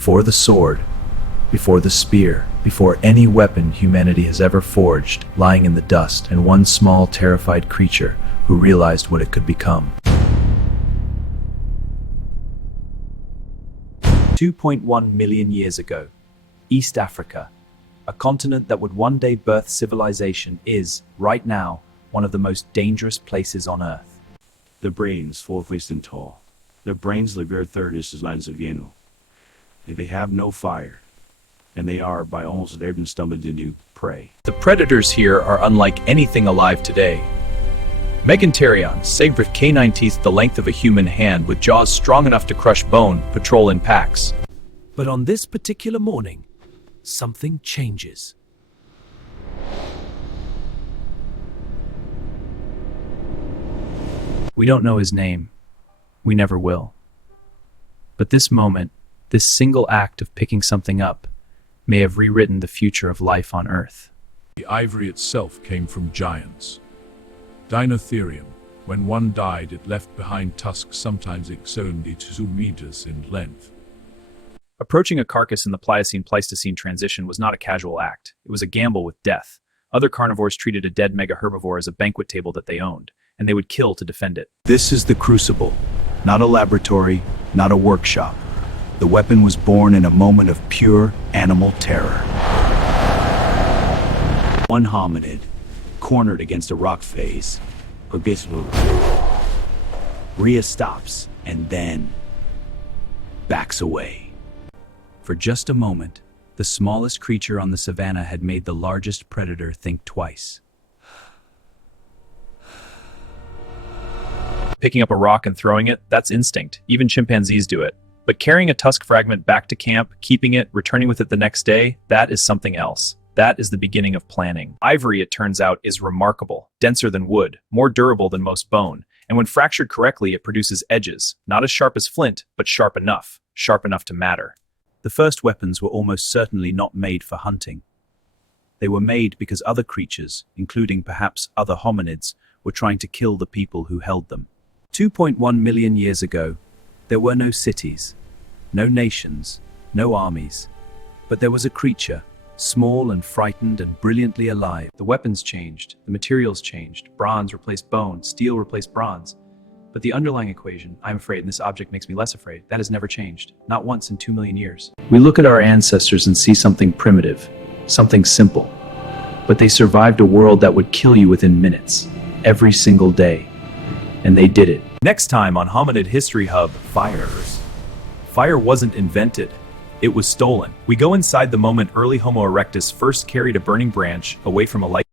Before the sword, before the spear, before any weapon humanity has ever forged, lying in the dust, and one small, terrified creature who realized what it could become. 2.1 million years ago, East Africa, a continent that would one day birth civilization, is, right now, one of the most dangerous places on Earth. The brains voortplesten tall. Their brains live third is lands of Yenu. They have no fire, and they are by almost every stumbled into prey. The predators here are unlike anything alive today. Megantherion, saved with canine teeth the length of a human hand with jaws strong enough to crush bone, patrol in packs. But on this particular morning, something changes. We don't know his name. We never will. But this moment, this single act of picking something up, may have rewritten the future of life on Earth. The ivory itself came from giants. Dinotherium. When one died, it left behind tusks sometimes extending 2 meters in length. Approaching a carcass in the Pliocene-Pleistocene transition was not a casual act. It was a gamble with death. Other carnivores treated a dead mega-herbivore as a banquet table that they owned, and they would kill to defend it. This is the Crucible, not a laboratory, not a workshop. The weapon was born in a moment of pure animal terror. One hominid, cornered against a rock face, Rhea stops and then backs away. For just a moment, the smallest creature on the savannah had made the largest predator think twice. Picking up a rock and throwing it, that's instinct. Even chimpanzees do it. But carrying a tusk fragment back to camp, keeping it, returning with it the next day, that is something else. That is the beginning of planning. Ivory, it turns out, is remarkable, denser than wood, more durable than most bone, and when fractured correctly, it produces edges, not as sharp as flint, but sharp enough to matter. The first weapons were almost certainly not made for hunting. They were made because other creatures, including perhaps other hominids, were trying to kill the people who held them. 2.1 million years ago, there were no cities, no nations, no armies, but there was a creature, small and frightened and brilliantly alive. The weapons changed, the materials changed, bronze replaced bone, steel replaced bronze. But the underlying equation, I'm afraid, and this object makes me less afraid, that has never changed, not once in 2 million years. We look at our ancestors and see something primitive, something simple, but they survived a world that would kill you within minutes, every single day. And they did it. Next time on Hominid History Hub, fires. Fire wasn't invented, it was stolen. We go inside the moment early Homo erectus first carried a burning branch away from a light